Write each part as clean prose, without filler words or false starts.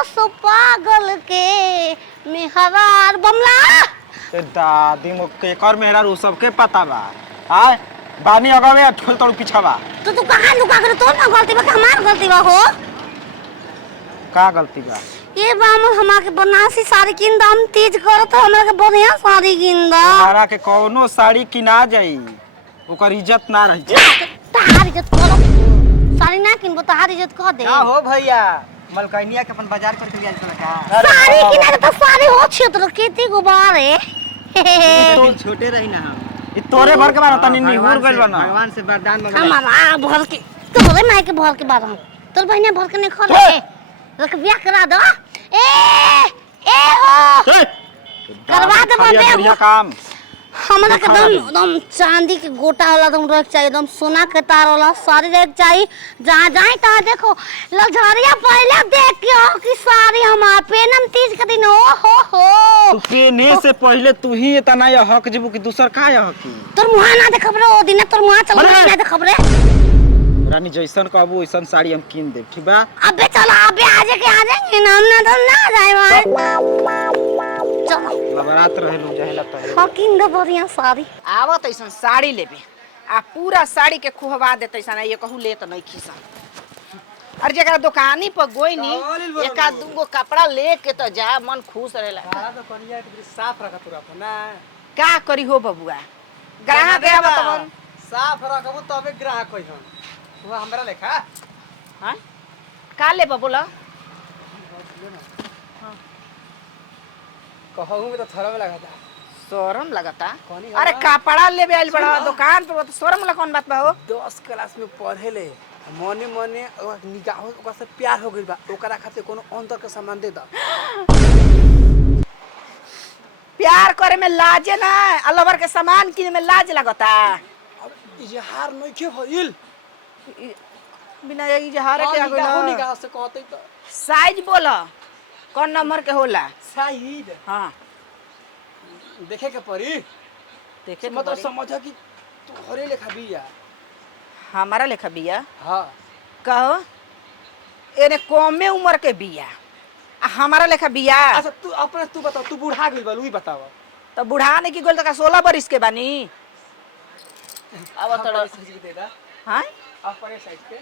जस पागल के मेहरार बमला ए दादी मुके कर मेहरा रू सबके पता बा हां बानी अगवे ठोल तोड़ पिछवा तू कहां लुका कर तोर ना गलती बा हमार गलती बा हो का गलती बा ये बाम हमा के बनासी साड़ी किन दाम तेज करो तो हमरा के बढ़िया साड़ी किन दा हमारा के कौनो साड़ी किना जाई ओकर इज्जत ना रही तार इज्जत करो साड़ी ना किनबो तार इज्जत कह दे का हो भैया मलकनिया के अपन बाजार पर चली आइल का साड़ी किना तो साड़ी हो क्षेत्र खेती गुबार है तो छोटे रही ना हम ई तोरे भर के बार तनी निहुर गइल बा ना भगवान से वरदान मांग हमारा भर के तोरे माई के भर के बार हम तोर बहने भर के नहीं खोले रख बियाह करा दो ए हो करवा दे बढ़िया काम हमरा के एकदम चांदी के गोटा वाला एकदम रख चाहिए एकदम सोना के तार वाला साड़ी रख चाहिए जहां जाए ता देखो लझरिया पहले देख के हो कि साड़ी हमार पेनम तीज के दिन हो तू पेने से पहले तू ही इतना ये हक जबू कि दूसर का ये हक तोर मुंह ना देखब रे ओ दिन तोर मुंह चल ना देखब रे रानी जैसन कहबू वैसन साड़ी हम कीन देब ठीक बा अबे चलो अबे आ जाएंगे ना हम ना तो ना जाए भाई चलो लबरात रहे लोग जाहे लगता है हकिन दो बढ़िया साड़ी आवत ऐसन साड़ी लेबे आ पूरा साड़ी के खुहवा देते ऐसा ये कहू ले तो नहीं खीसा और जगह दुकानी पर गोई नी एक आध दूगो कपड़ा लेके तो जा मन खुश रहेला सारा तो कनिया के साफ रखा तू अपन ना का करी हो बबुआ ग्राहक के बतावन साफ रखबो तबे ग्राहक होई हम वो हमरा लेखा हां का लेबो बोला कहूं में तो थरम लगाता शोरम लगता अरे कपड़ा लेबे आइल बड़ा दुकान पर तो शोरम ला कौन बात बा हो 10 क्लास में पढ़े ले मने मने निगाह ओकरा से प्यार हो गइल बा ओकरा खातिर कोनो अंतर के सामान दे द प्यार करे में लाज ना अलवर के सामान किने में लाज लगता अब इजहार नहीं के होइल बिना इजहार के आगो निगाह निगाह से कहते तो साइज बोला कौन नंबर के होला साइड हां देखे के पड़ी देखे मतलब समझ कि तू हरे लेखा बिया हमारा लेखा बिया हां कहो एने कमे उम्र के बिया आ हमारा लेखा बिया अच्छा तू अपने तू बता तू बूढ़ा गइल बा लुई बताव तो बुढ़ाने की गोल तक 16 बरिस के बानी अब तोड़ दे दा हां अपने साइड पे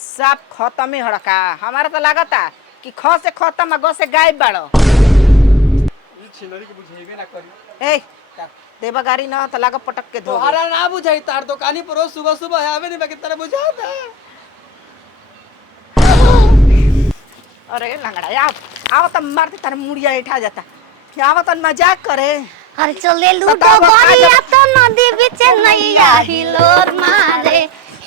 सब खत्म ही हड़का हमारा तो लागता कि ख से खत्म ग से गायब बाड़ो ई छिनरी के बुझेबे ना करी ए देबा गाड़ी ना तो लाग पटक के धो तोहरा ना बुझाई तार दुकानी पर रोज सुबह सुबह आवे नहीं बाकी तेरा बुझाता अरे लंगड़ा आओ तो मारते तार मुड़िया उठा जाता आओ तो मजाक करे अरे चले लूडो गोरिया तो नदी बीच नैया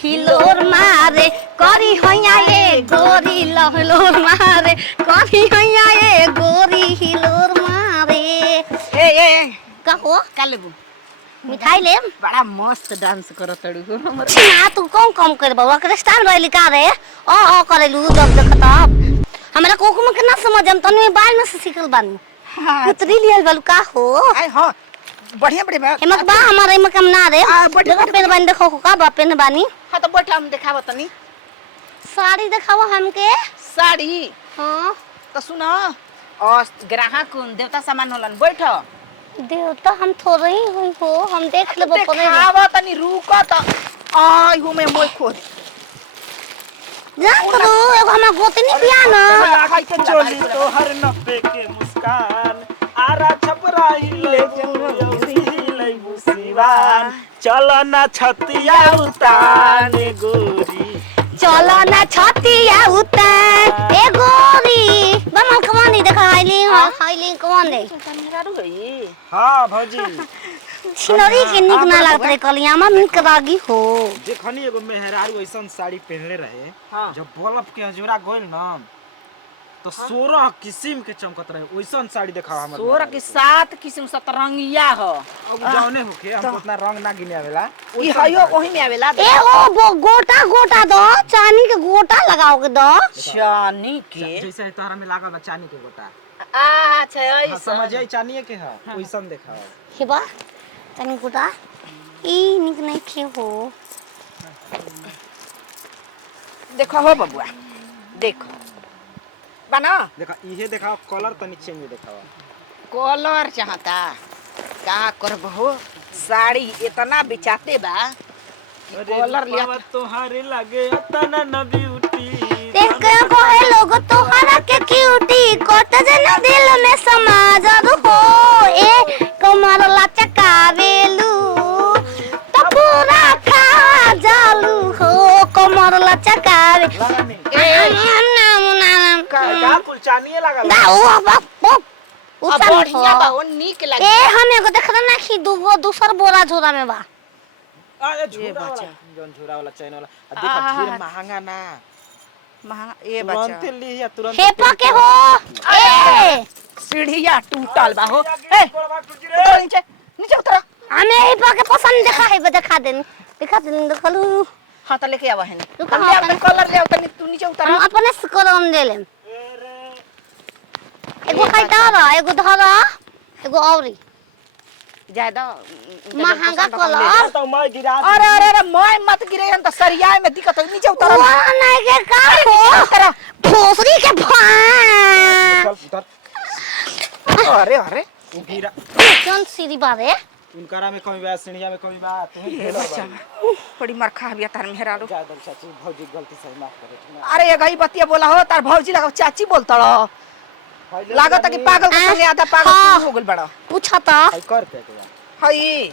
हिलोर मारे करी होया ये गोरी लहलोर मारे करी होया ये गोरी हिलोर मारे ए कहो का लेबू मिठाई ले बड़ा मस्त डांस करत तड़ू हमर ना तू कौन कम कर बाबा के स्टाइल रहली का रे ओ करेलू जब देखता हमरा कोकुम के ना समझ हम तनी बाल में से सीखल बानी उतरी लियल बालू का हो आई हां बढ़िया बढ़िया एमक बा हमारे एमक हम ना रे देखो पेन बानी देखो का बा पेन बानी हां तो बैठ हम दिखाव तनी साड़ी दिखाओ हमके साड़ी हां तो सुनो और ग्राहक देवता सामान होलन बैठ देवता हम थोड़े ही हुई हो हम देख लेबो परे दिखाव तनी रुको तो आई हूं मैं मोय खोद जा तो एगो हमरा गोतनी बिया ना चोली तो हर 90 के मुस्कान आरा छपराई ले ले बुसीवान चलो ना छतिया उताने गोरी चलो ना छतिया उतान ए गोरी बमल कमानी देखा हाइली कौन दे मेरा गई हां भौजी छिनरी के निक ना लागत रे कलिया में निक लागी हो देखनी एगो मेहरारू ऐसन साड़ी पहनले रहे हां जब बल्ब के हजूरा गोइल ना तो 16 किस्म के चमकत रहे वैसन साड़ी देखावा हमर 16 के 7 किस्म सतरंगिया हो अब जाने होके हमको उतना रंग ना गिने आवेला ई हयो ओही में आवेला ए ओ गोटा गोटा दो चांदी के गोटा लगाओगे दो चानी के जैसे है तोहरा में लागल बा चांदी के गोटा अच्छा हाँ, ऐसा समझ आई चांदी के है वैसन देखावा हेबा चांदी गोटा ई निक नहीं खे हो देखो हो बबुआ देखो बना देखा इहे दिखाओ कलर तनी चेंज दिखाओ। कलर चाहता का करबहो साड़ी इतना बेचाते बा कलर लिया तोहारे लगे तना न ब्यूटी। देख के कोहे लोग तोहरा के क्यूटी कोट जना दिल में समा जादू हो ए कमर लचकावेलू तो पूरा खा जालू हो कमर लचकावे का कुलचानिए लागल। ना ओ बाप अब बढ़िया बा ओ नीक ए लगे हम एगो देखला ना कि दूगो दूसर बोरा झोरा में बा। अरे ये झूरा बच्चा। वाला जौन झूरा वाला चैन वाला देखा ढेर महंगा ना। महंगा ए बच्चा तुरंत लिया तुरंत। हेपा के हो ए सीढ़िया टूटल बा हो ए उतर नीचे नीचे उतर हमें हेपा के पसंद दिखा दे देखलू हां त लेके आवा है रुक, हम हाँ, ले अपन कलर ले तनी तू नीचे उतर हम अपने से कलम ले लेम एगो खैता एगो धरा एगो औरी ज्यादा महंगा कलर तो मैं गिरा अरे अरे अरे मैं मत गिरे हम तो सरियाए में दिक्कत है नीचे उतर वहाँ नहीं के का हो भोसरी के भां चल उतर। अरे अरे उ गिरा कौन सीधी बात है उनकरा में कमी बा सिणिया में कमी बा तू ये बच्चा बड़ी मरखा बिया तार मेहरा रो ज्यादा चाची भौजी गलती से माफ करे। अरे ये गई बतिया बोला हो तार भौजी लगा चाची बोलता रहो लागत है कि पागल के संगे आधा पागल हाँ। तू हो गेल बड़ा पूछा तो आई कर पे के हई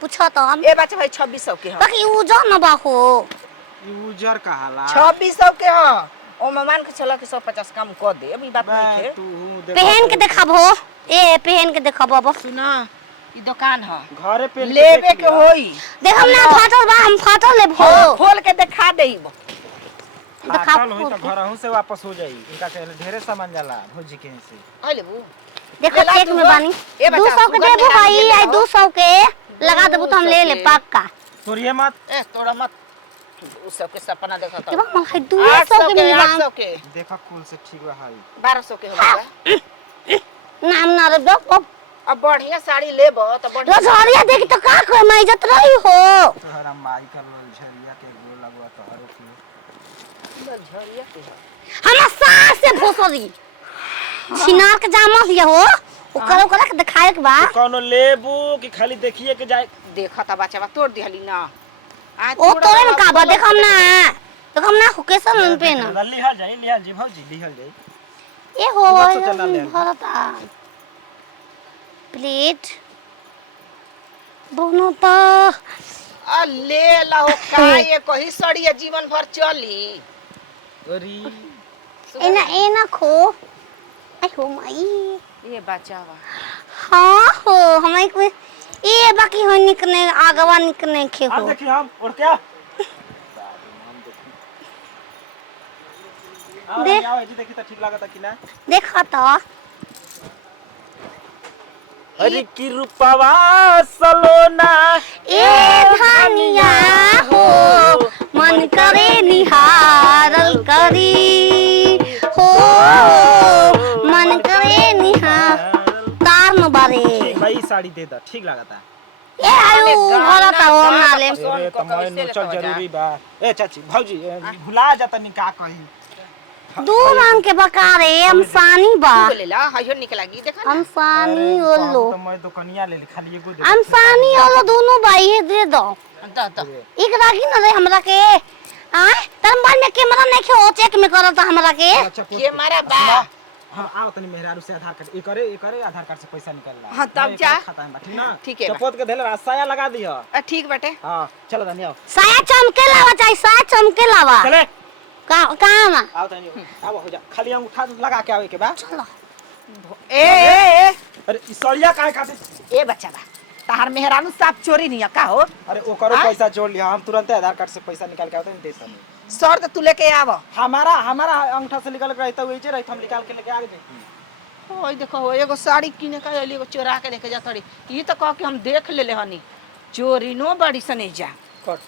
पूछा तो हम ए बच्चा भाई 2600 के ह बाकी उ जो न बा हो यूजर कहाला 2600 के ह ओ मेहमान के चला के 150 कम कर दे अभी बात नहीं है तू पहन के देखाबो ए पहन के देखाबो बस सुना ई दुकान ह घरे पे लेबे के होई देख हम ना फाटल बा हम फाटल ले भो खोल के दिखा देब खाटल होई त घरहू से वापस हो जाई। इनका के ढेरे सामान जाला भौजी के से। आ लेबू देखो ले ला चेक तू में हो। बानी ए बच्चा, 200 के सुगर देबो में भाई ले आई लो। 200 के लगा देबो तो हम ले ले 200 पक्का तोरिए मत ए तोड़ा मत उस सब के सपना देखा के था बा हम 200 के मिल 800 के देखा कुल से ठीक बा हाई 1200 के होगा नाम ना रे बाप अब बढ़िया साड़ी लेबो तो बढ़िया रजरिया देख तो का कोई मैं इज्जत रही हो तोहरा माई कर लो झरिया के गो लगवा तोहरो के। झरिया के हम सास से भोसरी छिनार के जामा दिया हो ओकरा के दिखाए के बा तू कोनो लेबू कि खाली देखिए के जाए। देखा था बच्चा तोड़ दिहली ना आज ओ थोड़ा तोरे में सा का बा बोलो देख हम ना हो कैसा पे ना लिहल जाई भौजी लिहल जाई। ए हो इधर से चला ले। भरता प्लेट दोनों तो आ ले लो का ये कही सड़िया जीवन भर चली अरे एना खो आई हो माई ये बचावा हाँ हो हमारे को ये बाकी हो निकने आगवा निकने खे अब हो देखिए हम और क्या देख। आओ जी देखी तो ठीक लागत कि ना। देखा तो अरे की रूपवा सलोना ए धनिया हो मन करे निहारल करी हो मन करे निहार तार न बारे भाई साड़ी दे दा ठीक लागता। ए आयु घर ता हो ना ले अरे त मैं नोचल जरूरी बा। ए चाची भौजी भुला जाता नि का कही। दू रंग के बकारे अमसानी बा तू ले ला हयो निकलागी देखा ना अमसानी ओलो तो मैं दुकनिया ले ली खाली एगो दे। अमसानी ओलो दोनों भाई ये दे दो द एक राखी न रे हमरा के आय तन बाद में कैमरा नहीं के ओ चेक में करत हमरा के अच्छा के मारा बा हां आओ तनी मेहरारू से आधार कार्ड ए करे आधार कार्ड से पैसा निकल ला। हाँ, तब जा। खाता है ठीक ना ठीक है बा। चपोत के धेले साया लगा दियो। ठीक बाटे हां चलो तनी आओ साया चमके लावा चाहिए साया चमके लावा चले कहाँ ना आओ तनी आओ हो जा खाली अंगूठा लगा के आवे के बा। चलो ए अरे ई सड़िया काहे खातिर ए बच्चा बा तार मेहरानू साफ चोरी नहीं है का हो अरे ओकरो पैसा जोड़ लिया हम तुरंत आधार कार्ड से पैसा निकाल के आवत नहीं दे सन। सर तो तू लेके आव हमारा अंगूठा से निकल के रहता वही रहता हम निकाल के लेके आ गए। ओए देखो हो एगो साड़ी किने का एली एगो चोरा के लेके जा तड़ी ई तो कह के हम देख लेले हनी चोरी नो बड़ी सने जा कट